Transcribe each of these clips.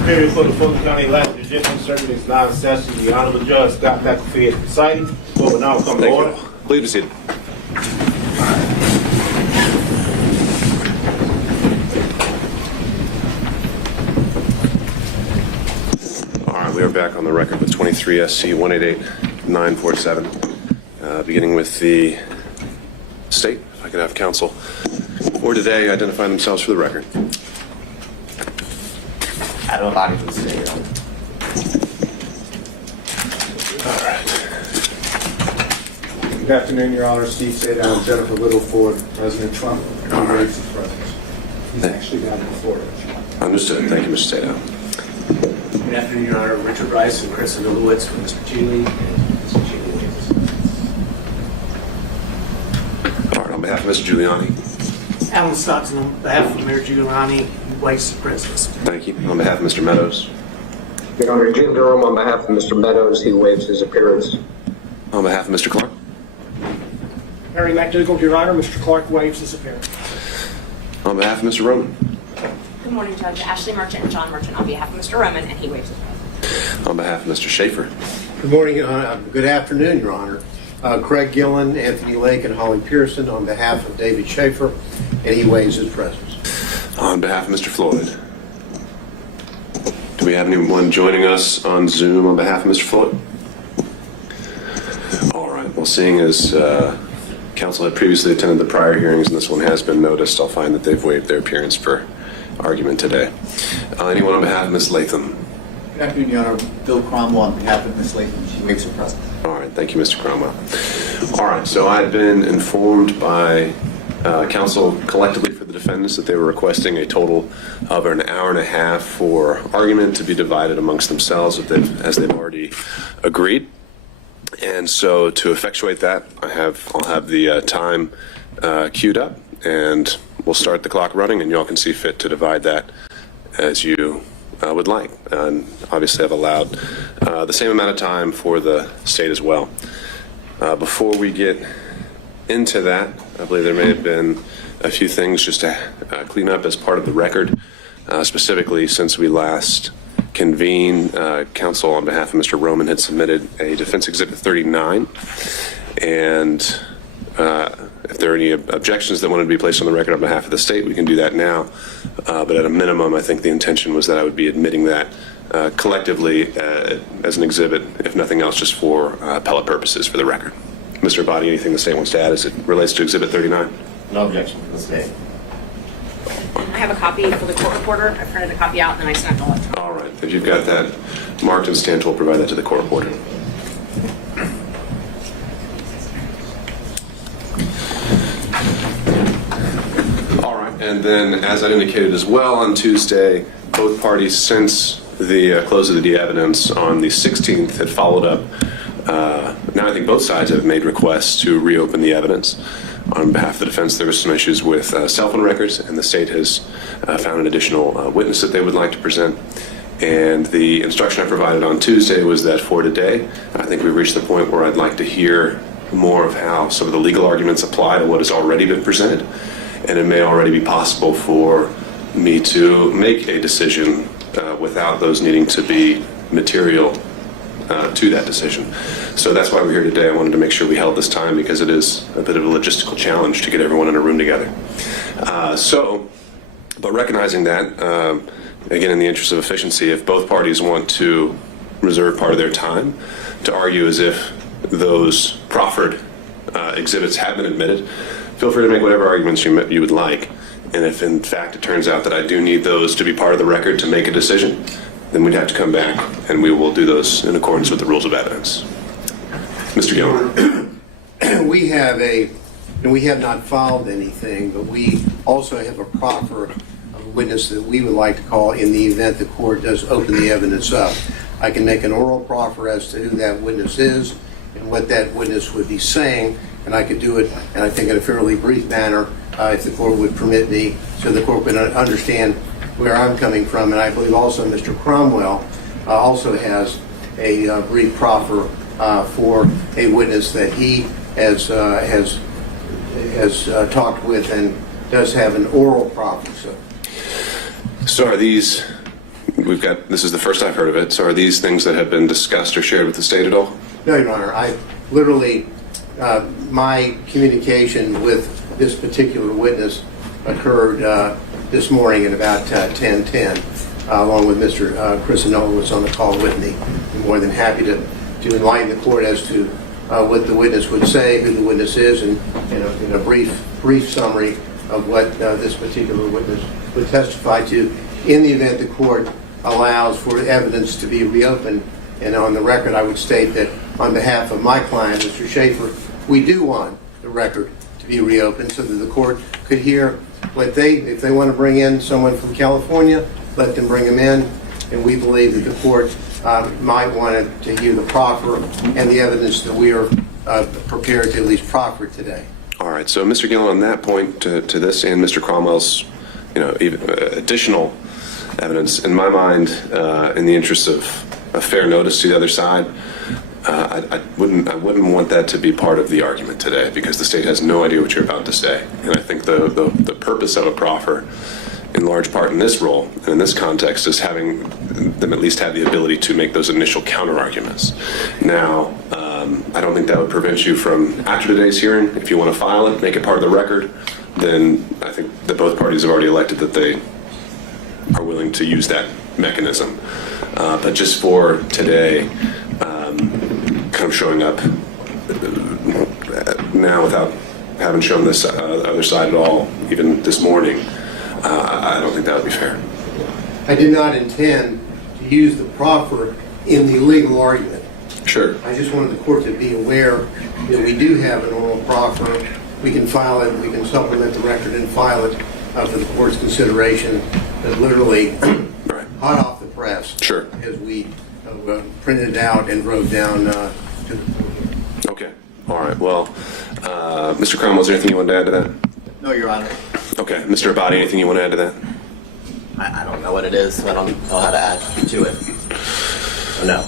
Superior for the Fulton County Election Judicial Circuit is now in session. The Honorable Judge Scott McAfee is presiding. Court will now come to order. Please be seated. All right, we are back on the record with 23 SC 188947. Beginning with the state, if I could have counsel for today identify themselves for the record. I don't body for the state. All right. Good afternoon, Your Honor. Steve Sadown, Jennifer Littleford, President Trump. Presence. He's actually down in Florida. Understood. Thank you, Mr. Sadow. Good afternoon, Your Honor. Richard Rice and Chris Lewitz for Mr. Geely and Mr. Geely. All right, on behalf of Mr. Giuliani. Alan Stockton on behalf of Mayor Giuliani, who waives his presence. Thank you. On behalf of Mr. Meadows. Your Honor, Jim Durham on behalf of Mr. Meadows, he waives his appearance. On behalf of Mr. Clark. Harry McDougall, Your Honor. Mr. Clark waives his appearance. On behalf of Mr. Roman. Good morning, Judge. Ashley Marchant and John Marchant on behalf of Mr. Roman, and he waives his presence. On behalf of Mr. Schaefer. Good morning, good afternoon, Your Honor. Craig Gillen, Anthony Lake, and Holly Pearson on behalf of David Schaefer, and he waives his presence. On behalf of Mr. Floyd. Do we have anyone joining us on Zoom on behalf of Mr. Floyd? All right. Well, seeing as counsel had previously attended the prior hearings and this one has been noticed, I'll find that they've waived their appearance for argument today. Anyone on behalf of Ms. Latham? Good afternoon, Your Honor. Bill Cromwell on behalf of Ms. Latham. She waives her presence. All right. Thank you, Mr. Cromwell. All right. So I've been informed by counsel collectively for the defendants that they were requesting a total of an hour and a half for argument to be divided amongst themselves as they've already agreed. And so to effectuate that, I'll have the time queued up, and we'll start the clock running, and you all can see fit to divide that as you would like. And obviously I've allowed the same amount of time for the state as well. Before we get into that, I believe there may have been a few things just to clean up as part of the record, specifically since we last convened. Counsel on behalf of Mr. Roman had submitted a Defense Exhibit 39, and if there are any objections that wanted to be placed on the record on behalf of the state, we can do that now. But at a minimum, I think the intention was that I would be admitting that collectively as an exhibit, if nothing else, just for appellate purposes for the record. Mr. Abadi, anything the state wants to add as it relates to Exhibit 39? No objection from the state. I have a copy for the court reporter. I printed a copy out, and I sent it electronically. All right. If you've got that marked and stamped, we'll provide that to the court reporter. All right. And then, as I indicated as well on Tuesday, both parties since the close of the evidence on the 16th had followed up. Now I think both sides have made requests to reopen the evidence. On behalf of the defense, there were some issues with cell phone records, and the state has found an additional witness that they would like to present. And the instruction I provided on Tuesday was that for today, I think we've reached the point where I'd like to hear more of how some of the legal arguments apply to what has already been presented. And it may already be possible for me to make a decision without those needing to be material to that decision. So that's why we're here today. I wanted to make sure we held this time because it is a bit of a logistical challenge to get everyone in a room together. But recognizing that, again, in the interest of efficiency, if both parties want to reserve part of their time to argue as if those proffered exhibits have been admitted, feel free to make whatever arguments you would like. And if in fact it turns out that I do need those to be part of the record to make a decision, then we'd have to come back and we will do those in accordance with the rules of evidence. Mr. Gilman. We have not filed anything, but we also have a proffer of a witness that we would like to call in the event the court does open the evidence up. I can make an oral proffer as to who that witness is and what that witness would be saying, and I could do it, and I think in a fairly brief manner, if the court would permit me, so the court would understand where I'm coming from. And I believe also Mr. Cromwell also has a brief proffer for a witness that he has talked with and does have an oral proffer. So are these this is the first I've heard of it, so are these things that have been discussed or shared with the state at all? No, Your Honor. I literally, my communication with this particular witness occurred this morning at about 10:10, along with Mr. Chris was on the call with me. I'm more than happy to enlighten the court as to what the witness would say, who the witness is, and in a brief summary of what this particular witness would testify to in the event the court allows for evidence to be reopened. And on the record, I would state that on behalf of my client, Mr. Schaefer, we do want the record to be reopened so that the court could hear if they want to bring in someone from California, let them bring them in. And we believe that the court might want to hear the proffer and the evidence that we are prepared to at least proffer today. All right, so Mr. Gillen, on that point to this and Mr. Cromwell's, even, additional evidence, in my mind, in the interest of a fair notice to the other side, I wouldn't want that to be part of the argument today because the state has no idea what you're about to say. And I think the purpose of a proffer, in large part in this role and in this context, is having them at least have the ability to make those initial counter arguments. Now, I don't think that would prevent you from, after today's hearing, if you want to file it, make it part of the record, then I think that both parties have already elected that they are willing to use that mechanism. But just for today, kind of showing up now without having shown this other side at all, even this morning, I don't think that would be fair. I did not intend to use the proffer in the legal argument. Sure. I just wanted the court to be aware that we do have an oral proffer. We can file it, we can supplement the record and file it for the court's consideration. But literally, Right. hot off the press. Sure. As we printed it out and wrote down to the Okay. All right. Well, Mr. Cromwell, is there anything you want to add to that? No, Your Honor. Okay. Mr. Abadi, anything you want to add to that? I don't know what it is, so I don't know how to add to it. So no.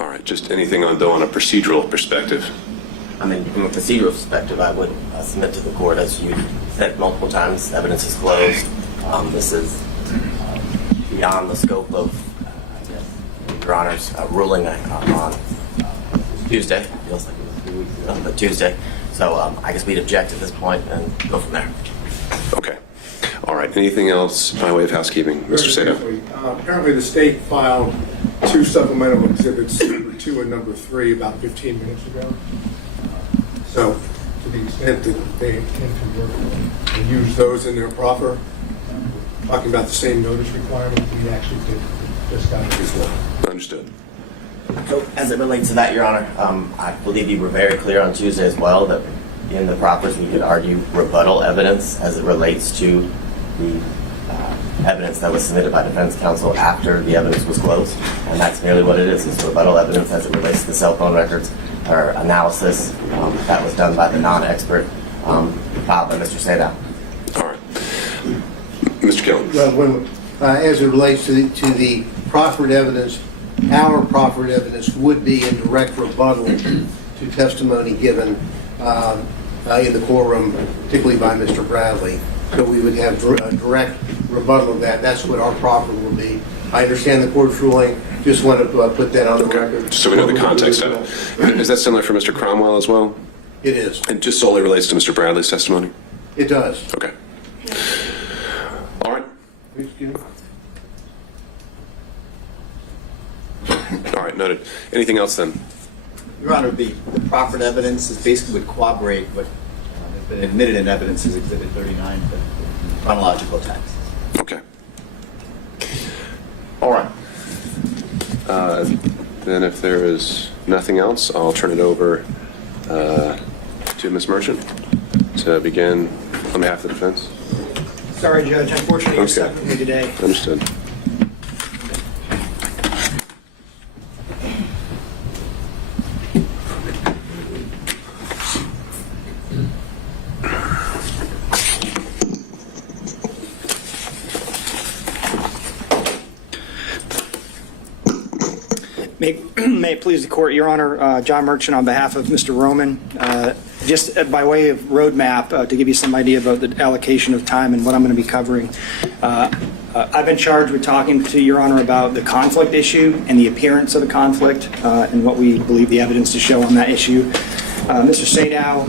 All right. Just anything on a procedural perspective. I mean, from a procedural perspective, I would submit to the court, as you said multiple times, evidence is closed. This is beyond the scope of, I guess, Your Honor's ruling on Tuesday. Feels like it was 3 weeks ago, but Tuesday. So I guess we'd object at this point and go from there. Okay. All right. Anything else by way of housekeeping, Mr. Sato? Apparently, the state filed 2 supplemental exhibits, number 2 and number 3, about 15 minutes ago. So, to the extent that they intend to work and use those in their proffer, talking about the same notice requirement we actually did just got before. Understood. So, as it relates to that, Your Honor, I believe you were very clear on Tuesday as well that in the proffers we could argue rebuttal evidence as it relates to the evidence that was submitted by defense counsel after the evidence was closed. And that's merely what it is. It's rebuttal evidence as it relates to the cell phone records or analysis that was done by the non-expert filed by Mr. Sadow. All right. Mr. Gillen. Well, as it relates to the proffered evidence, our proffered evidence would be in direct rebuttal to testimony given in the courtroom, particularly by Mr. Bradley. So we would have a direct rebuttal of that. That's what our proffer will be. I understand the court's ruling. Just want to put that on the record. So we know the context of it. Is that similar for Mr. Cromwell as well? It is. It just solely relates to Mr. Bradley's testimony? It does. Okay. All right. Excuse me? All right, noted. Anything else then? Your Honor, the proffered evidence is basically would corroborate what has been admitted in evidence as Exhibit 39, but chronological text. Okay. All right. Then if there is nothing else, I'll turn it over to Ms. Marchant to begin on behalf of the defense. Sorry, Judge. Unfortunately, you're stuck with me today. Understood. May it please the court, Your Honor, John Marchant on behalf of Mr. Roman. just by way of roadmap, to give you some idea about the allocation of time and what I'm going to be covering, I've been charged with talking to Your Honor about the conflict issue and the appearance of a conflict and what we believe the evidence to show on that issue. Mr. Sadow,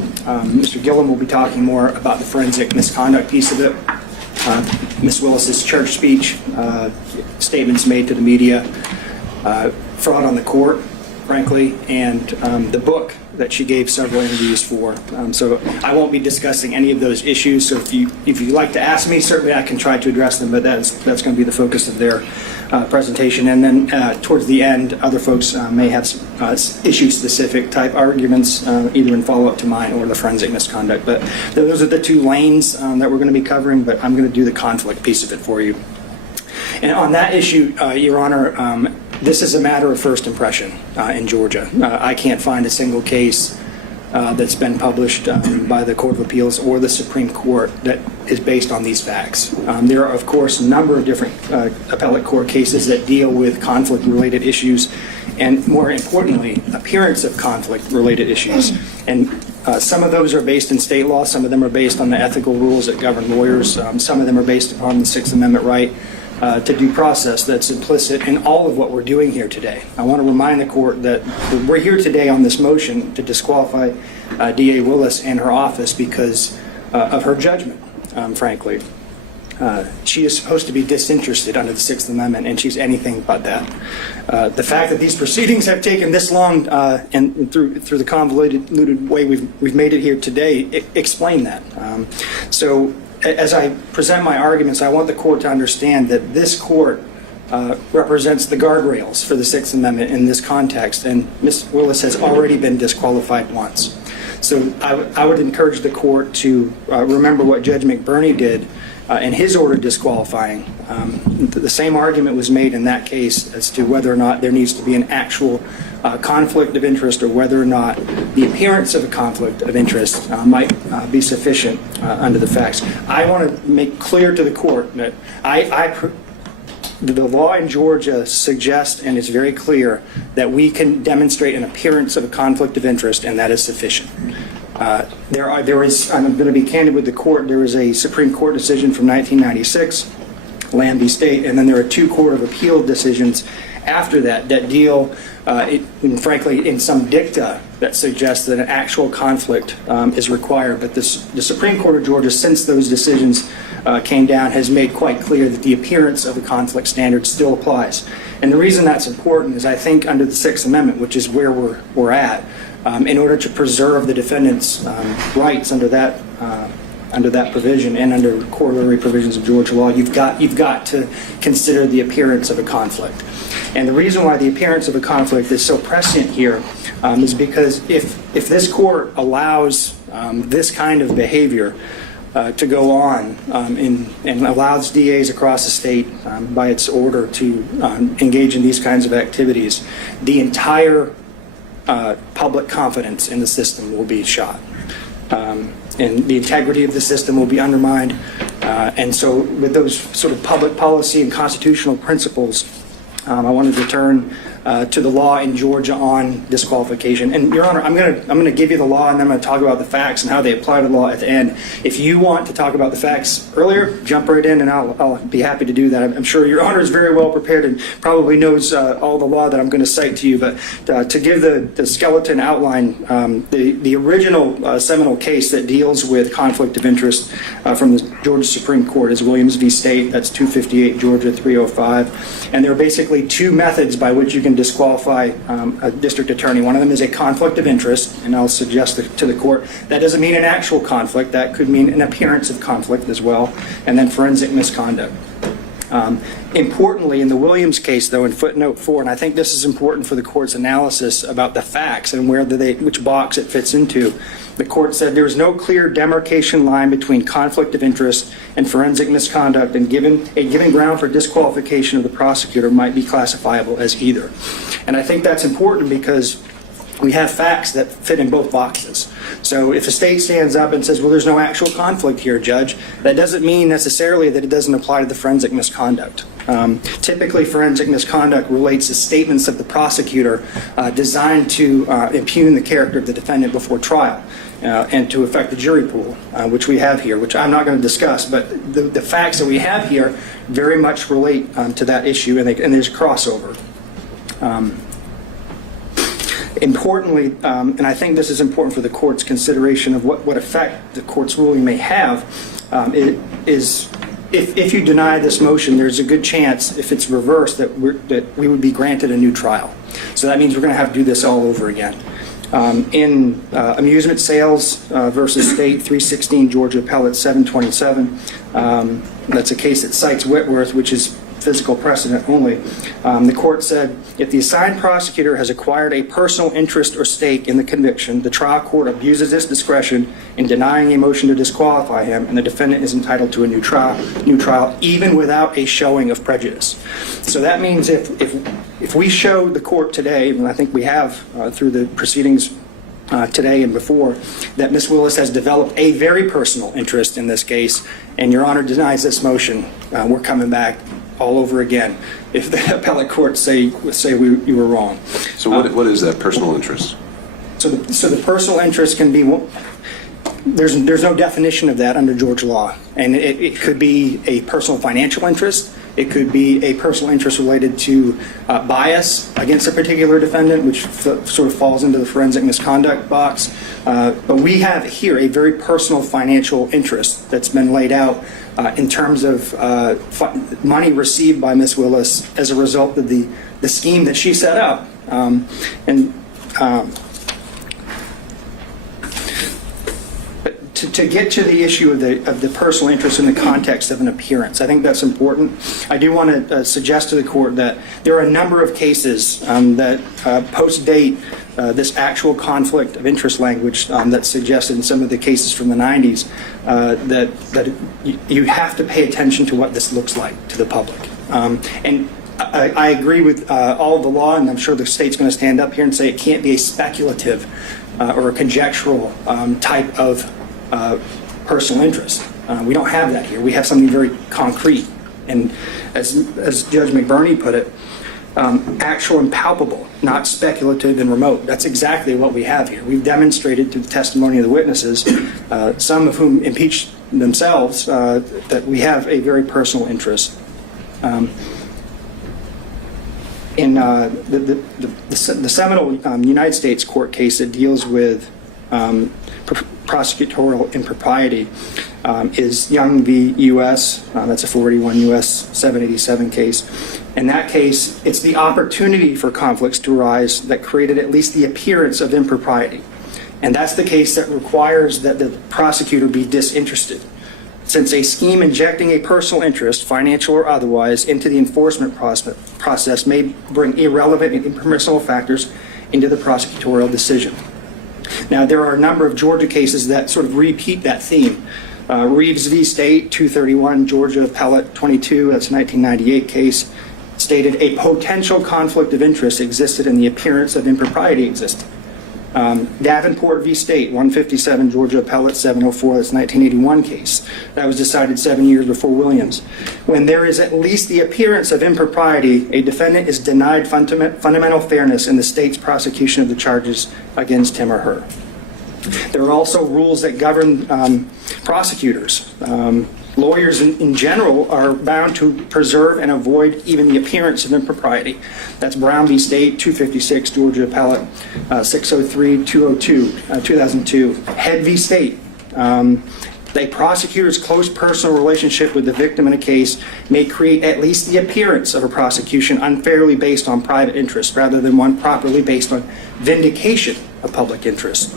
Mr. Gillum will be talking more about the forensic misconduct piece of it. Ms. Willis's church speech, statements made to the media, fraud on the court, frankly, and the book that she gave several interviews for. So I won't be discussing any of those issues. So if you'd like to ask me, certainly I can try to address them, but that's going to be the focus of their presentation. And then towards the end, other folks may have some issue-specific type arguments, either in follow-up to mine or the forensic misconduct. But those are the two lanes that we're going to be covering, but I'm going to do the conflict piece of it for you. And on that issue, Your Honor, this is a matter of first impression in Georgia. I can't find a single case that's been published by the Court of Appeals or the Supreme Court that is based on these facts. There are, of course, a number of different appellate court cases that deal with conflict-related issues and, more importantly, appearance of conflict-related issues. And some of those are based in state law. Some of them are based on the ethical rules that govern lawyers. Some of them are based upon the Sixth Amendment right to due process that's implicit in all of what we're doing here today. I want to remind the court that we're here today on this motion to disqualify DA Willis and her office because of her judgment, frankly. She is supposed to be disinterested under the Sixth Amendment, and she's anything but that. The fact that these proceedings have taken this long and through the convoluted way we've made it here today explain that. So as I present my arguments, I want the court to understand that this court represents the guardrails for the Sixth Amendment in this context, and Ms. Willis has already been disqualified once. So I would encourage the court to remember what Judge McBurney did in his order disqualifying. The same argument was made in that case as to whether or not there needs to be an actual conflict of interest or whether or not the appearance of a conflict of interest might be sufficient under the facts. I want to make clear to the court that the law in Georgia suggests and is very clear that we can demonstrate an appearance of a conflict of interest, and that is sufficient. There is, I'm going to be candid with the court, there is a Supreme Court decision from 1996, Lamb v. State, and then there are two Court of Appeal decisions after that deal, frankly, in some dicta that suggests that an actual conflict is required. But the Supreme Court of Georgia, since those decisions came down, has made quite clear that the appearance of a conflict standard still applies. And the reason that's important is I think under the Sixth Amendment, which is where we're at, in order to preserve the defendant's rights under that provision and under corollary provisions of Georgia law, you've got to consider the appearance of a conflict. And the reason why the appearance of a conflict is so prescient here is because if this court allows this kind of behavior to go on and allows DAs across the state by its order to engage in these kinds of activities, the entire public confidence in the system will be shot. And the integrity of the system will be undermined. And so with those sort of public policy and constitutional principles, I wanted to turn to the law in Georgia on disqualification. And Your Honor, I'm going to give you the law, and then I'm going to talk about the facts and how they apply to the law at the end. If you want to talk about the facts earlier, jump right in, and I'll be happy to do that. I'm sure Your Honor is very well prepared and probably knows all the law that I'm going to cite to you. But to give the skeleton outline, the original seminal case that deals with conflict of interest from the Georgia Supreme Court is Williams v. State. That's 258 Georgia 305. And there are basically two methods by which you can disqualify a district attorney. One of them is a conflict of interest, and I'll suggest to the court that doesn't mean an actual conflict. That could mean an appearance of conflict as well, and then forensic misconduct. Importantly, in the Williams case, though, in footnote 4, and I think this is important for the court's analysis about the facts and which box it fits into, the court said there is no clear demarcation line between conflict of interest and forensic misconduct, and a given ground for disqualification of the prosecutor might be classifiable as either. And I think that's important because we have facts that fit in both boxes. So if a state stands up and says, well, there's no actual conflict here, Judge, that doesn't mean necessarily that it doesn't apply to the forensic misconduct. Typically, forensic misconduct relates to statements of the prosecutor designed to impugn the character of the defendant before trial. and to affect the jury pool, which we have here, which I'm not going to discuss, but the facts that we have here very much relate to that issue, and there's crossover. Importantly, and I think this is important for the court's consideration of what effect the court's ruling may have, is if you deny this motion, there's a good chance, if it's reversed, that we would be granted a new trial. So that means we're going to have to do this all over again. In amusement sales versus state, 316 Georgia Appellate 727, that's a case that cites Whitworth, which is physical precedent only. The court said, if the assigned prosecutor has acquired a personal interest or stake in the conviction, the trial court abuses its discretion in denying a motion to disqualify him, and the defendant is entitled to a new trial, even without a showing of prejudice. So that means if we show the court today, and I think we have through the proceedings today and before, that Ms. Willis has developed a very personal interest in this case, and Your Honor denies this motion, we're coming back all over again if the appellate courts say you were wrong. So what is that personal interest? So the personal interest can be, there's no definition of that under Georgia law, and it could be a personal financial interest. It could be a personal interest related to bias against a particular defendant, which sort of falls into the forensic misconduct box. But we have here a very personal financial interest that's been laid out in terms of money received by Ms. Willis as a result of the scheme that she set up. To get to the issue of the personal interest in the context of an appearance, I think that's important. I do want to suggest to the court that there are a number of cases that post-date this actual conflict of interest language that's suggested in some of the cases from the 90s, that you have to pay attention to what this looks like to the public. And I agree with all of the law, and I'm sure the state's going to stand up here and say it can't be a speculative or a conjectural type of personal interest. We don't have that here. We have something very concrete. And as Judge McBurney put it, actual and palpable, not speculative and remote. That's exactly what we have here. We've demonstrated through the testimony of the witnesses, some of whom impeached themselves, that we have a very personal interest. In the seminal United States court case that deals with prosecutorial impropriety is Young v. U.S. That's a 481 U.S. 787 case. In that case, it's the opportunity for conflicts to arise that created at least the appearance of impropriety. And that's the case that requires that the prosecutor be disinterested. Since a scheme injecting a personal interest, financial or otherwise, into the enforcement process may bring irrelevant and impermissible factors into the prosecutorial decision. Now, there are a number of Georgia cases that sort of repeat that theme. Reeves v. State, 231, Georgia Appellate 22, that's a 1998 case, stated a potential conflict of interest existed and the appearance of impropriety existed. Davenport v. State, 157, Georgia Appellate 704, that's a 1981 case. That was decided 7 years before Williams. When there is at least the appearance of impropriety, a defendant is denied fundamental fairness in the state's prosecution of the charges against him or her. There are also rules that govern prosecutors. Lawyers in general are bound to preserve and avoid even the appearance of impropriety. That's Brown v. State, 256, Georgia Appellate, 603, 202, 2002. Head v. State. A prosecutor's close personal relationship with the victim in a case may create at least the appearance of a prosecution unfairly based on private interest rather than one properly based on vindication of public interest.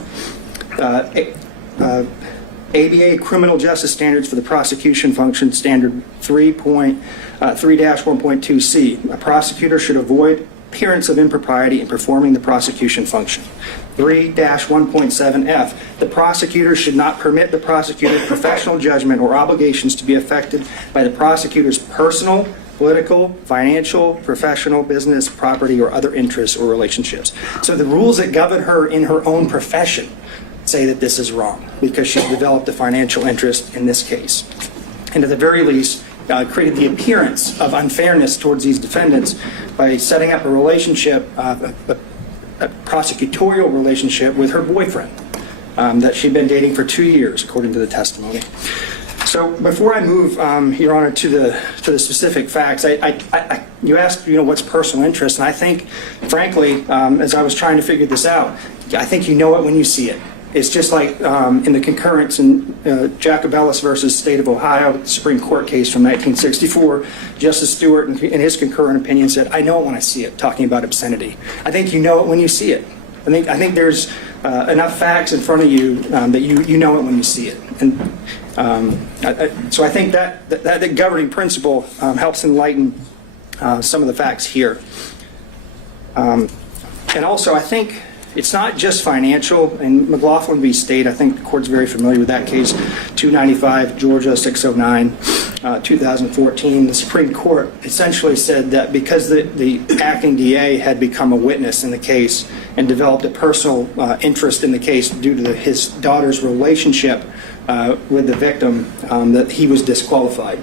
ABA Criminal Justice Standards for the Prosecution Function, Standard 3.1.2c. A prosecutor should avoid appearance of impropriety in performing the prosecution function. 3-1.7f. The prosecutor should not permit the prosecutor's professional judgment or obligations to be affected by the prosecutor's personal, political, financial, professional, business, property, or other interests or relationships. So the rules that govern her in her own profession say that this is wrong because she's developed a financial interest in this case. And at the very least, created the appearance of unfairness towards these defendants by setting up a relationship, a prosecutorial relationship with her boyfriend. that she'd been dating for 2 years, according to the testimony. So before I move, Your Honor, to the specific facts, you asked, what's personal interest, and I think, frankly, as I was trying to figure this out, I think you know it when you see it. It's just like in the concurrence in Jacobellis versus State of Ohio, Supreme Court case from 1964, Justice Stewart, in his concurrent opinion, said, "I know it when I see it," talking about obscenity. I think you know it when you see it. I think there's enough facts in front of you that you know it when you see it. And so I think that the governing principle helps enlighten some of the facts here. And also, I think it's not just financial. In McLaughlin v. State, I think the court's very familiar with that case, 295 Georgia 609, 2014. The Supreme Court essentially said that because the acting DA had become a witness in the case and developed a personal interest in the case due to his daughter's relationship with the victim, that he was disqualified.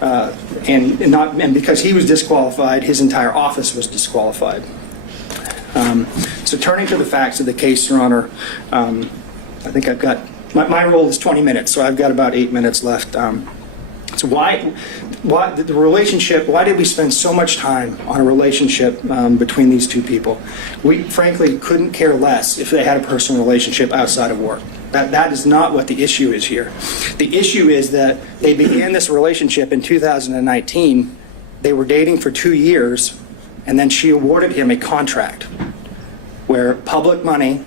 And because he was disqualified, his entire office was disqualified. So turning to the facts of the case, Your Honor, I think I've got, my role is 20 minutes, so I've got about 8 minutes left. So why the relationship, why did we spend so much time on a relationship between these two people? We frankly couldn't care less if they had a personal relationship outside of work. That is not what the issue is here. The issue is that they began this relationship in 2019. They were dating for 2 years, and then she awarded him a contract where public money,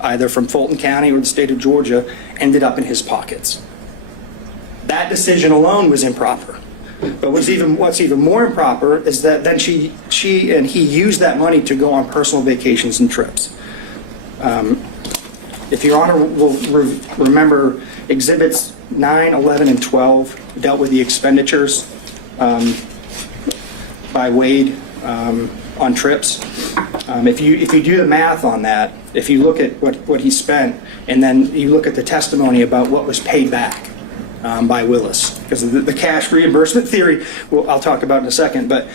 either from Fulton County or the state of Georgia, ended up in his pockets. That decision alone was improper. But what's even more improper is that then she and he used that money to go on personal vacations and trips. If Your Honor will remember, Exhibits 9, 11, and 12 dealt with the expenditures by Wade on trips. If you do the math on that, if you look at what he spent, and then you look at the testimony about what was paid back by Willis, because the cash reimbursement theory, I'll talk about in a second, but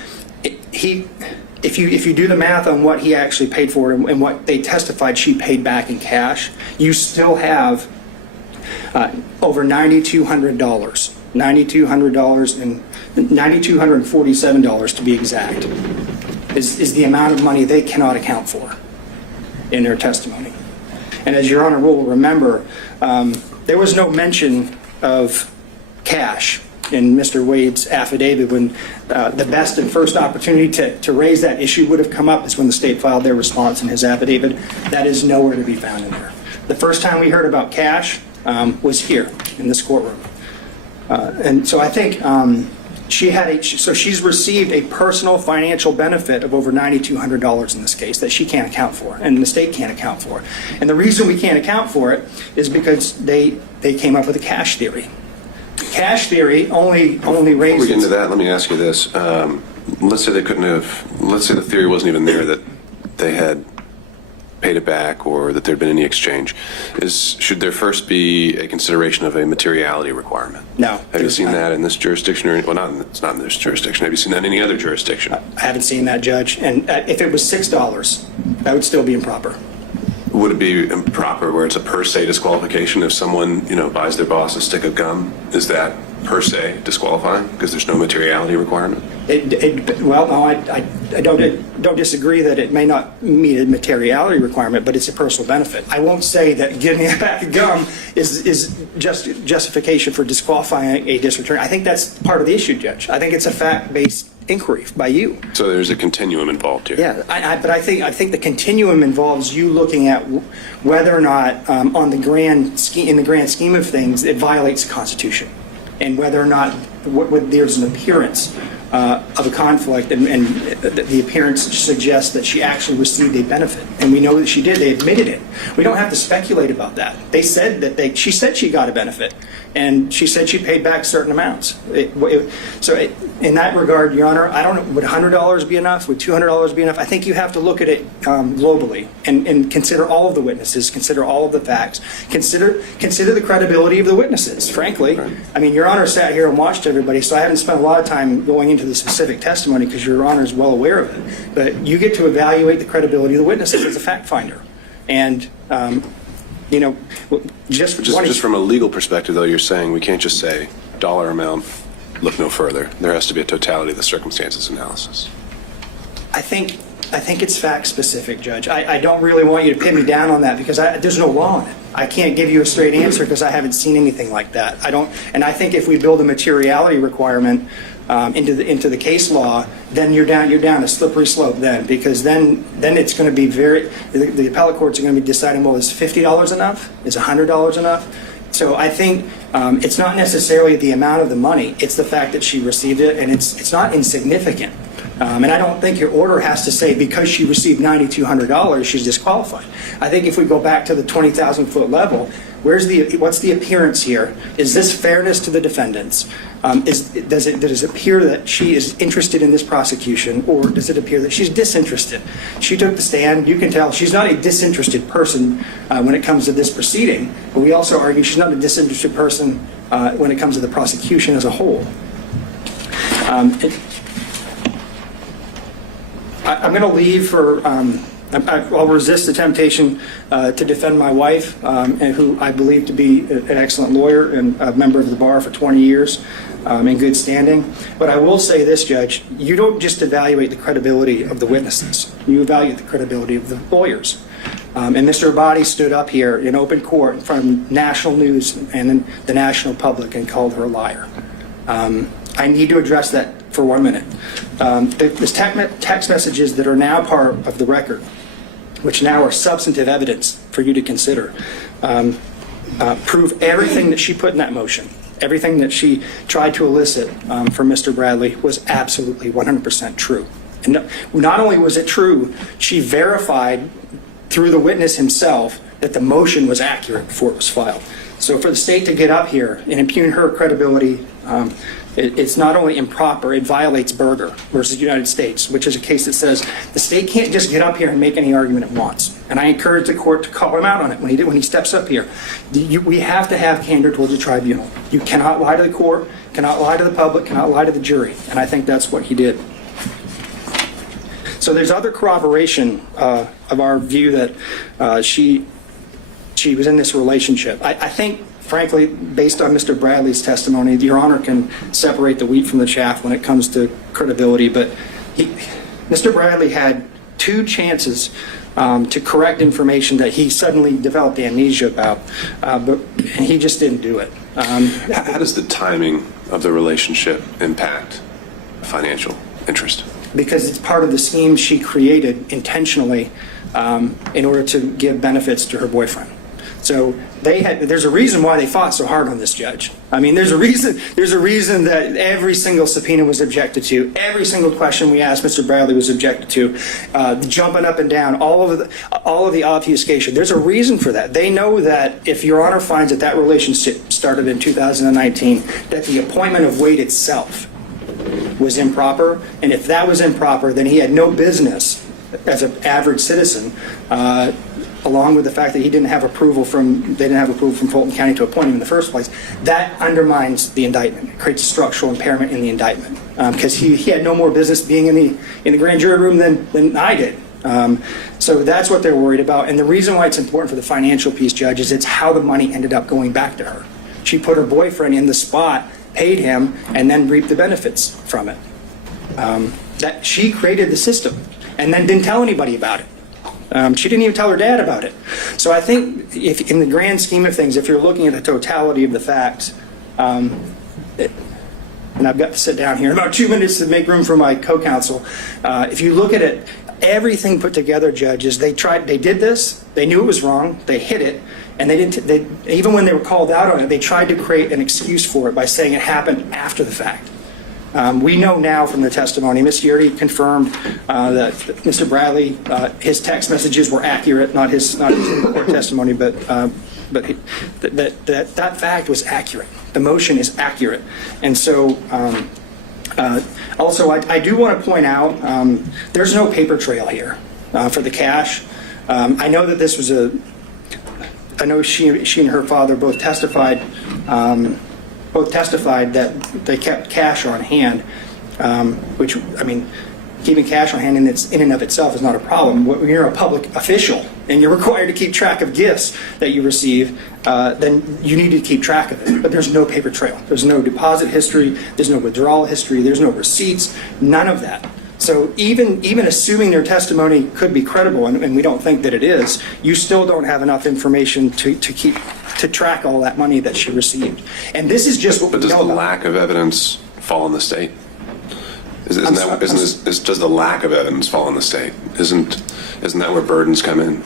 if you do the math on what he actually paid for and what they testified she paid back in cash, you still have over $9,200, $9,200 and $9,247 to be exact, is the amount of money they cannot account for in their testimony. And as Your Honor will remember, there was no mention of cash in Mr. Wade's affidavit. When the best and first opportunity to raise that issue would have come up is when the state filed their response in his affidavit. That is nowhere to be found in there. The first time we heard about cash was here in this courtroom. And so I think she's received a personal financial benefit of over $9,200 in this case that she can't account for, and the state can't account for. And the reason we can't account for it is because they came up with a cash theory. Cash theory only raises... Before we get into that, let me ask you this. Let's say the theory wasn't even there that they had paid it back or that there'd been any exchange. Should there first be a consideration of a materiality requirement? No. Have you seen that in this jurisdiction? It's not in this jurisdiction. Have you seen that in any other jurisdiction? I haven't seen that, Judge. And if it was $6, that would still be improper. Would it be improper where it's a per se disqualification if someone, buys their boss a stick of gum? Is that per se disqualifying because there's no materiality requirement? Well, no, I don't disagree that it may not meet a materiality requirement, but it's a personal benefit. I won't say that giving a pack of gum is just justification for disqualifying a district attorney. I think that's part of the issue, Judge. I think it's a fact-based inquiry by you. So there's a continuum involved here. Yeah, but I think the continuum involves you looking at whether or not, in the grand scheme of things, it violates the Constitution, and whether or not there's an appearance of a conflict, and the appearance suggests that she actually received a benefit, and we know that she did. They admitted it. We don't have to speculate about that. They said that she said she got a benefit, and she said she paid back certain amounts. In that regard, Your Honor, I don't know, would $100 be enough? Would $200 be enough? I think you have to look at it globally and consider all of the witnesses, consider all of the facts, consider the credibility of the witnesses, frankly. Right. I mean, Your Honor sat here and watched everybody, so I haven't spent a lot of time going into the specific testimony because Your Honor is well aware of it. But you get to evaluate the credibility of the witnesses as a fact finder. And you know, just Just from a legal perspective, though, you're saying we can't just say dollar amount, look no further. There has to be a totality of the circumstances analysis. I think it's fact specific, Judge. I don't really want you to pin me down on that because there's no law on it. I can't give you a straight answer because I haven't seen anything like that. And I think if we build a materiality requirement into the case law, then you're down a slippery slope then, because then it's going to be the appellate courts are going to be deciding, well, is $50 enough? Is $100 enough? So I think it's not necessarily the amount of the money, it's the fact that she received it, and it's not insignificant. And I don't think your order has to say because she received $9,200, she's disqualified. I think if we go back to the 20,000-foot level, what's the appearance here? Is this fairness to the defendants? Does it appear that she is interested in this prosecution, or does it appear that she's disinterested? She took the stand. You can tell she's not a disinterested person when it comes to this proceeding, but we also argue she's not a disinterested person when it comes to the prosecution as a whole. I'm going to leave for, I'll resist the temptation to defend my wife, and who I believe to be an excellent lawyer and a member of the bar for 20 years in good standing. But I will say this, Judge, you don't just evaluate the credibility of the witnesses. You evaluate the credibility of the lawyers. And Mr. Abadi stood up here in open court in front of national news and the national public and called her a liar. I need to address that for 1 minute. The text messages that are now part of the record, which now are substantive evidence for you to consider, prove everything that she put in that motion, everything that she tried to elicit from Mr. Bradley was absolutely 100% true. And not only was it true, she verified through the witness himself that the motion was accurate before it was filed. So for the state to get up here and impugn her credibility, it's not only improper, it violates Berger versus United States, which is a case that says the state can't just get up here and make any argument it wants. And I encourage the court to call him out on it when he steps up here. We have to have candor towards the tribunal. You cannot lie to the court, cannot lie to the public, cannot lie to the jury. And I think that's what he did. So there's other corroboration of our view that she was in this relationship. I think, frankly, based on Mr. Bradley's testimony, Your Honor can separate the wheat from the chaff when it comes to credibility, but Mr. Bradley had 2 chances to correct information that he suddenly developed amnesia about, but he just didn't do it. How does the timing of the relationship impact financial interest? Because it's part of the scheme she created intentionally in order to give benefits to her boyfriend. So there's a reason why they fought so hard on this, Judge. I mean, there's a reason that every single subpoena was objected to, every single question we asked Mr. Bradley was objected to, the jumping up and down, all of the obfuscation. There's a reason for that. They know that if Your Honor finds that relationship started in 2019, that the appointment of Wade itself was improper, and if that was improper, then he had no business as an average citizen, along with the fact that they didn't have approval from Fulton County to appoint him in the first place. That undermines the indictment. It creates a structural impairment in the indictment because he had no more business being in the grand jury room than I did. So that's what they're worried about. And the reason why it's important for the financial piece, Judge, is it's how the money ended up going back to her. She put her boyfriend in the spot, paid him, and then reaped the benefits from it. That she created the system and then didn't tell anybody about it. She didn't even tell her dad about it. So I think if in the grand scheme of things, if you're looking at the totality of the facts, and I've got to sit down here in about 2 minutes to make room for my co-counsel, if you look at it, everything put together, judges, they did this, they knew it was wrong, they hid it, and even when they were called out on it, they tried to create an excuse for it by saying it happened after the fact. We know now from the testimony, Ms. Yuri confirmed that Mr. Bradley, his text messages were accurate, not his court testimony, but that fact was accurate. The motion is accurate. And so also I do want to point out there's no paper trail here for the cash. I know that this was I know she and her father both testified that they kept cash on hand, which, I mean, keeping cash on hand in and of itself is not a problem. When you're a public official and you're required to keep track of gifts that you receive, then you need to keep track of it. But there's no paper trail. There's no deposit history. There's no withdrawal history. There's no receipts. None of that. So even assuming their testimony could be credible, and we don't think that it is, you still don't have enough information to track all that money that she received. And this is just what But we does know the about. lack of evidence fall on the state? Does the lack of evidence fall on the state? Isn't that where burdens come in?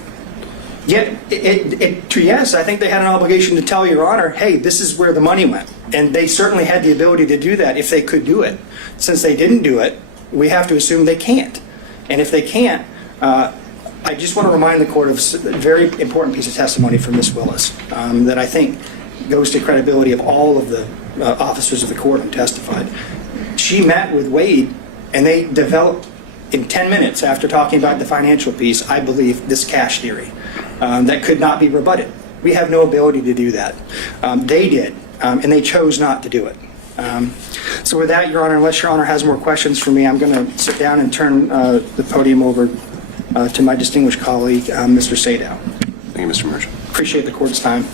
Yeah, yes, I think they had an obligation to tell Your Honor, hey, this is where the money went. And they certainly had the ability to do that if they could do it. Since they didn't do it, we have to assume they can't. And if they can't, I just want to remind the court of a very important piece of testimony from Ms. Willis that I think goes to credibility of all of the officers of the court who testified. She met with Wade, and they developed, in 10 minutes after talking about the financial piece, I believe, this cash theory that could not be rebutted. We have no ability to do that. They did, and they chose not to do it. So with that, Your Honor, unless Your Honor has more questions for me, I'm going to sit down and turn the podium over to my distinguished colleague, Mr. Sadow. Thank you, Mr. Marchant. Appreciate the court's time.